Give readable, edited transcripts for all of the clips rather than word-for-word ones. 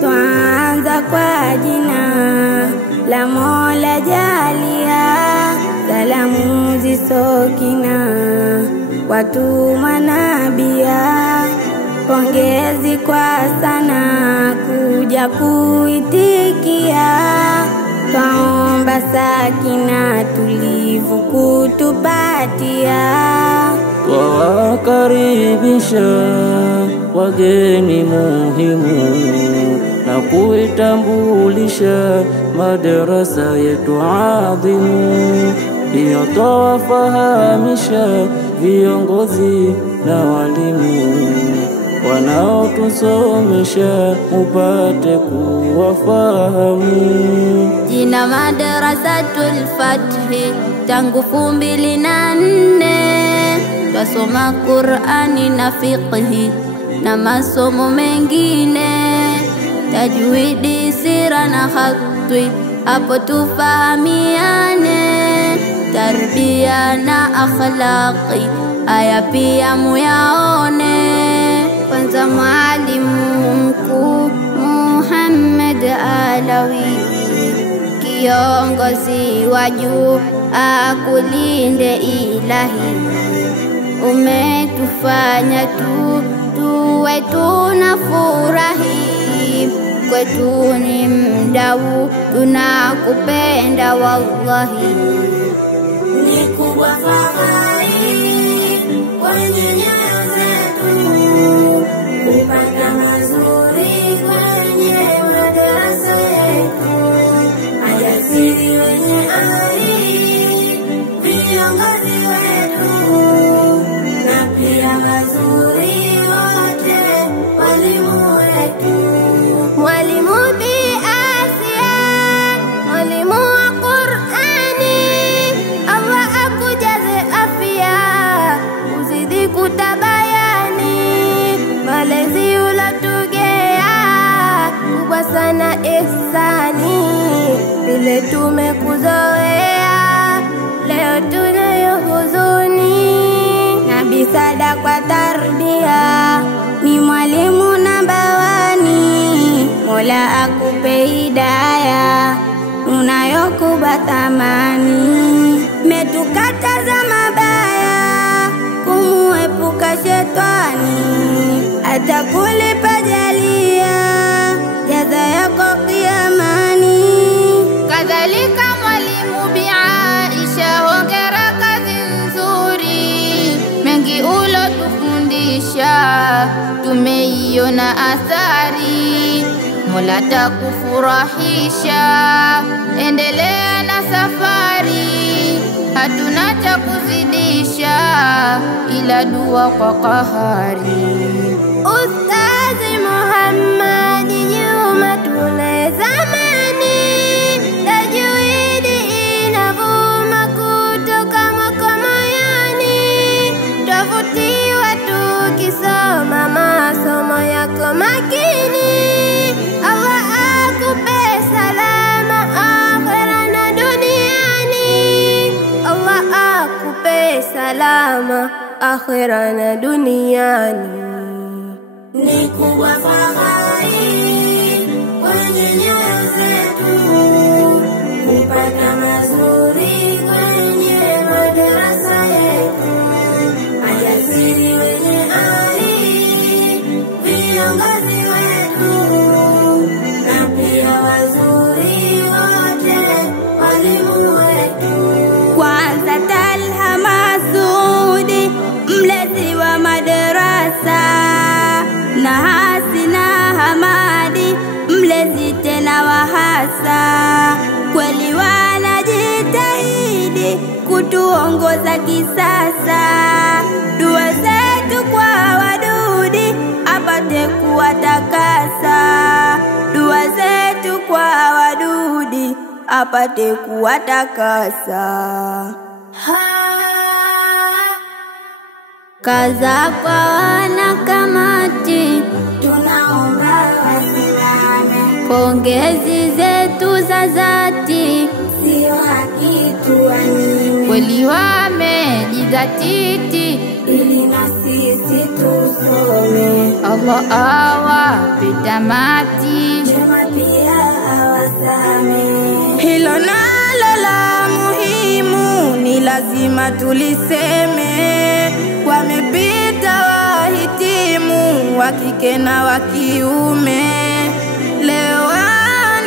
Tuanza kwa jina la Mola Jalia, salamu zisokina watu manabia, pongezi kwa sana kuja kuitikia, twaomba sakina tulivu kutupatia, twawakaribisha wageni muhimu na kuitambulisha madrasa yetu adhimu, pia twawafahamisha viongozi na walimu wanaotusomesha mupate kuwafahamu. Jina Madrasatul Fathi tangu 2004 twasoma Qur'ani na fiqhi na masomo mengine, tajwidi, sira na khatwi, hapo tufahamiane, tarbia na akhlaqi aya pia muyaone. Kwanza mwalimu mkuu Muhammad Alawi, kiongozi wa juu akulinde Ilahi, umetufanya tuwe tunafurahi, kwetu ni mdau tunakupenda wallahi. Ni kubwa fahari kwenye nyoyo zetu kupata mazuri kwenye madrasa yetu, ajasiri wenye ari viongozi wetu na pia wazuri wote walimu wetu. Mwalimu Bi Asia, mwalimu wa Qur'ani, Allah akujaze afya, uzidi kutabayani, malezi ulatugea kubwa sana ihsani, vile tumekuzoea leo tunayo huzuni, na bisada kwa tarbia ni mwalimu namba 1, Mola akupe hidayah unayokuba thamani, metukataza mabaya kumuepuka shetani, atakulipa jalia jaza yako kiyamani. Kadhalika mwalimu Bi Aisha, hongera kazi nzuri, mengi ulotufundisha tumeiona athari, Mola takufurahisha, endelea na safari, hatuna cha kuzidisha ila dua kwa kahari. Ustazi Muhammad Juma tule zamani, tajwidi inavuma kutoka moyoni, twavutiwa tukisoma masomo yako makini, Allah akupe salama akhera na duniani, Allah akupe salama akhera na duniani. Ni kubwa fahari kwenye nyoyo zetu kupata mazuri kwenye madrasa yetu, ajasiri wenye ari viongozi wetu na pia wazuri wote walimu wetu. Kwanza Talha Masudi, mlezi wa madrasa, na Hasina Hamadi, mlezi tena wa hasa, kweli wanajitahidi kutuongoza kisasa, apate kuwatakasa. Kaza kwa wanakamati, tunaomba wasimame. pongezi zetu za dhati, Sio haki tuwanyime, kweli wamejidhatiti ili na sisi tusome. Allah awape tamati, Jema pia awasame. hilo nalo la muhimu ni lazima tuliseme. Wamepita wahitimu wa kike na wa kiume, leo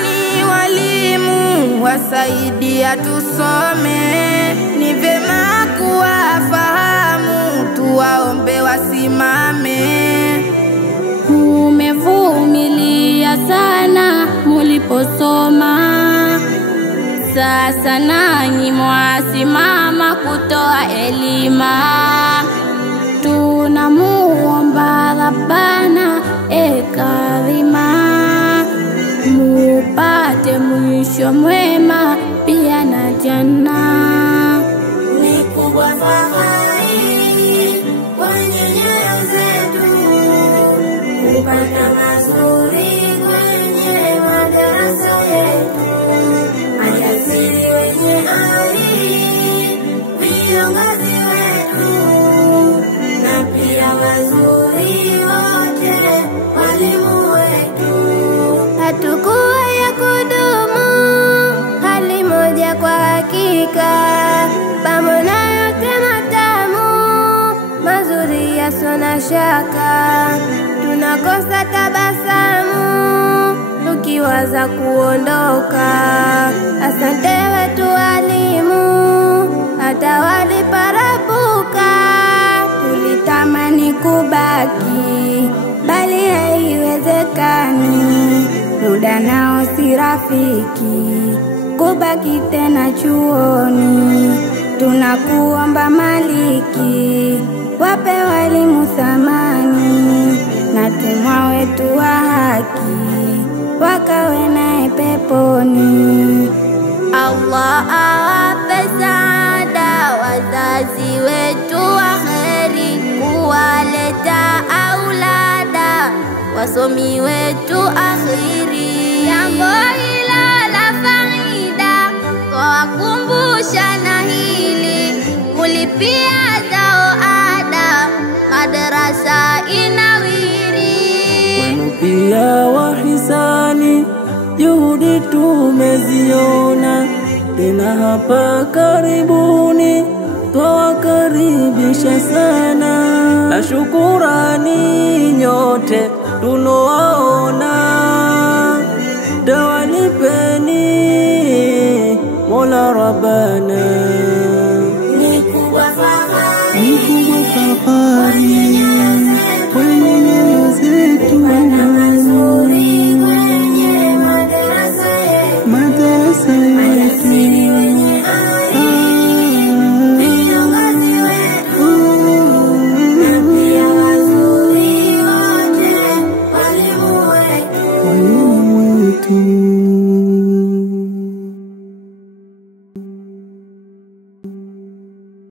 ni walimu wasaidia tusome. Ni vema kuwafahamu, tuwaombe wasimame. Mumevumilia sana muliposoma, sasa nanyi mwasimama kutoa elima. Tunamuomba Rabbana Karima, mupate mwisho mwema pia na janna. Ni kubwa fahari kwenye nyoyo zetu kupata mazuri kwenye madarasa yetu. Majasiri wenye ari viongozi wetu, na pia wazuri wote walimu wetu. Hatukuwa ya kudumu hali moja kwa hakika, pamoja yote matamu mazuri yasona shaka. Tunakosa tabasamu tukiwaza kuondoka. Asante wetu walimu, hata waliparapuka. Tulitamani kubaki bali haiwezekani, muda nao si rafiki kubaki tena chuoni. Tunakuomba Maliki, wape walimu thamani, na tumwa wetu wa haki wakawe naye peponi. Allah awape saada wazazi wetu wa kheri, kuwaleta aulada wasomi wetu akhiri. Jambo hilo la faida twawakumbusha na hili, kulipia zao ada madarasa inawiri. Kwenu pia wahisani, juhudi tumeziona, tena hapa karibuni twawakaribisha sana. Na shukurani nyote tunowaona, tawalipeni Mola Rabbana.